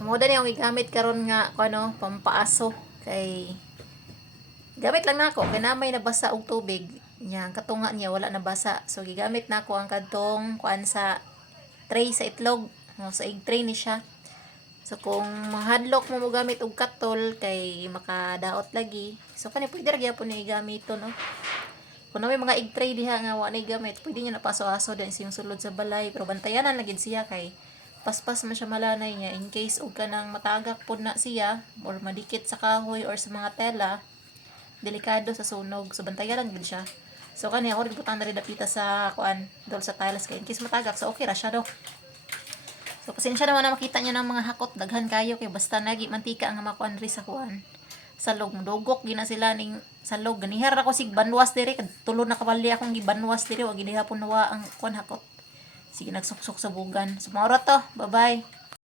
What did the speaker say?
Amo na yung igamit karon nga ano, pampaaso kay gamit lang nako kay namay nabasa og tubig nya ang katunga niya wala nabasa. So gigamit nako ang kadtong kuan sa tray sa itlog. Sa egg tray ni siya. So kung mahadlok mo gamit og katol kay makadaot lagi. So kani pwede ra gyapon ni gamit to no. Kung may mga egg tray diha nga wa na gamit, pwede niyo na paso-aso din siyang sulod sa balay pero bantayanan lagid siya kay paspas man siya malanay niya in case og kanang matagak pod na siya or madikit sa kahoy or sa mga tela delikado sa sunog so bantayan lang gid siya. So kani ako rin butang na rin dapita sa kuan dol sa tiles kay in case matagak so okay ra siya do. So pasensya naman na makita niyo ng mga hakot daghan kayo kay basta nagi mantika ang makuan ri sa kuan sa log dugok gina sila ning sa log ganihar ako sig banwas diri kad tulo na kabali akong gibanwas diri wa gid hapon nawa ang kuan hakot sige nagsuksok sa bugan so maura to bye bye.